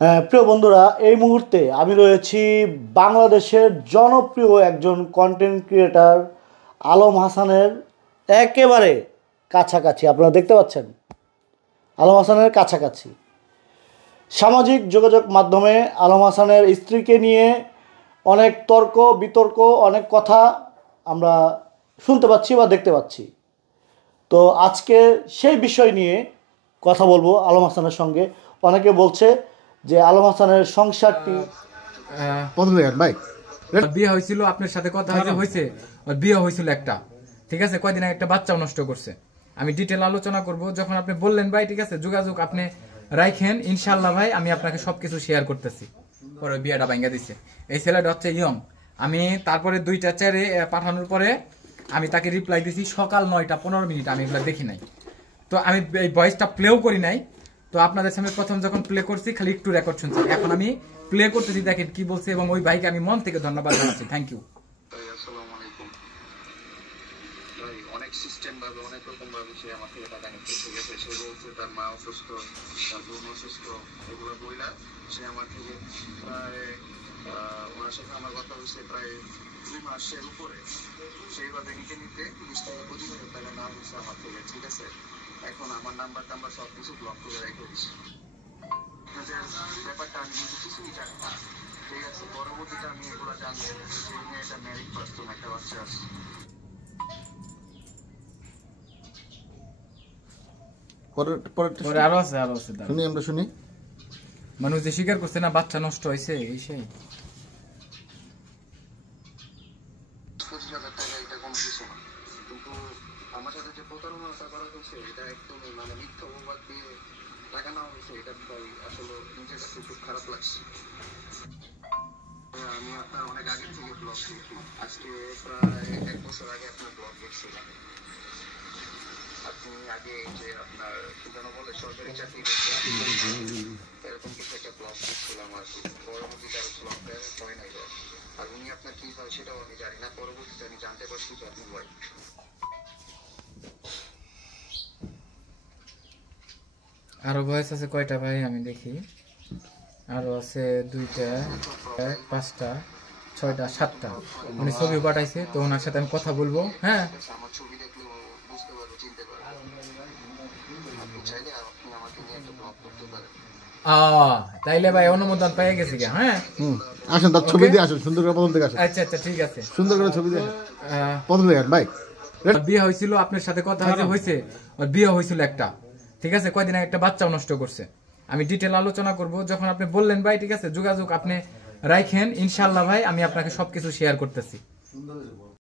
প্রিয় বন্ধুরা, এই মুহূর্তে আমি রয়েছি বাংলাদেশের জনপ্রিয় একজন কন্টেন্ট ক্রিয়েটার আলম হাসানের একেবারে কাছাকাছি। আপনারা দেখতে পাচ্ছেন আলম হাসানের কাছাকাছি। সামাজিক যোগাযোগ মাধ্যমে আলম হাসানের স্ত্রীকে নিয়ে অনেক তর্ক বিতর্ক, অনেক কথা আমরা শুনতে পাচ্ছি বা দেখতে পাচ্ছি। তো আজকে সেই বিষয় নিয়ে কথা বলবো আলম হাসানের সঙ্গে। অনেকে বলছে যে আলম হাসানের সংসারটি বিয়ে হয়েছিল, আপনার সাথে কথা হয়েছে, বিয়ে হয়েছিল একটা, ঠিক আছে, কয়দিন আগে একটা বাচ্চাও নষ্ট করছে। আমি ডিটেল আলোচনা করব যখন আপনি বললেন ভাই ঠিক আছে যোগাযোগ আপনি রাখেন, ইনশাল্লাহ ভাই আমি আপনাকে সবকিছু শেয়ার করতেছি। পরে বিয়েটা ভাঙ্গা দিছে। এই ছেলেটা হচ্ছে ইয়ং। আমি তারপরে 2টা চেয়ারে পাঠানোর পরে আমি তাকে রিপ্লাই দিছি সকাল 9টা 15 মিনিট। আমি এগুলো দেখি নাই, তো আমি এই ভয়েসটা প্লেও করি নাই। তো আপনাদের সামনে প্রথম যখন প্লে করছি খালি একটু রেকর্ড শুনছি, এখন আমি প্লে করতেছি, দেখেন কি বলছে। এবং ওই ভাইকে আমি মন থেকে ধন্যবাদ জানাচ্ছি। Thank you. অনেক সিস্টেম ভাবে অনেক রকম ভাবে সে আমার থেকে টাকা নিচ্ছে, ঠিক আছে। সে বলছে তার মা অসুস্থ, তার বোন অসুস্থ, এগুলো বইলা সে আমার থেকে প্রায় ওনার সাথে আমার কথা হয়েছে প্রায় 2 মাসের উপরে। সেইভাবে নিতে নিতে 20,000 টাকা না হয়েছে আমার থেকে, ঠিক আছে। এখন আমার নাম্বার টাম্বার সব কিছু ব্লক করে রেখে দিচ্ছে। ব্যাপারটা আমি কিন্তু কিছুই জানি না, ঠিক আছে। পরবর্তীতে আমি এগুলো জানছি যে মেয়েটা ম্যারিড পার্সন, একটা বাচ্চা আছে। মানুষ যে স্বীকার করছে না বাচ্চা নষ্ট হয়েছে, এই সেই 25,000 টাকা এটা কোনো কিছু না, কিন্তু আমার সাথে যে প্রতারণাটা করা হয়েছে এটা একদমই মিথ্যা অপবাদ দিয়ে টাকা নেওয়া হয়েছে। এটা আসলে নিজের কাছে খুব খারাপ লাগছে। আমি আপনার অনেক আগে থেকে ব্লগ দেখি, আজকে প্রায় 1 বছর আগে আপনার ব্লগ দেখছিলাম। আপনি আগে যে আপনার কি যেন বলে সরকারি চাকরি এরকম কিছু একটা ব্লগ দেখছিলাম আর কি। পরবর্তীতে আর ব্লগ দেওয়া হয় নাই। আর উনি আপনার কি হয় সেটাও আমি জানি না। পরবর্তীতে আমি জানতে পারছি যে আপনি ভাই। আরো ভয়েস আছে কয়টা ভাই আমি দেখি, আরো আছে 2টা 5টা 6টা 7টা। উনি ছবি পাঠাইছে, তো ওনার সাথে আমি কথা বলবো। হ্যাঁ, আমার ছবি দেখলে বুঝতে পারবে, চিনতে পারবে। আপনি চাইলে আপনি আমাকে নিয়ে একটা ব্লগ করতে পারেন। তাইলে ভাই অনুমোদন পেয়ে গেছি। হ্যাঁ আসেন, তার ছবি দিয়ে আসুন, সুন্দর করে প্রথম থেকে আসেন। আচ্ছা আচ্ছা ঠিক আছে, সুন্দর করে ছবি দিয়ে প্রথম থেকে ভাই। বিয়ে হয়েছিল, আপনার সাথে কথা হয়েছে, বিয়ে হয়েছিল একটা, ঠিক আছে, কয়দিন আগে একটা বাচ্চাও নষ্ট করছে। আমি ডিটেল আলোচনা করব যখন আপনি বললেন ভাই ঠিক আছে যোগাযোগ আপনি রাখেন, ইনশাল্লাহ ভাই আমি আপনাকে সবকিছু শেয়ার করতেছি।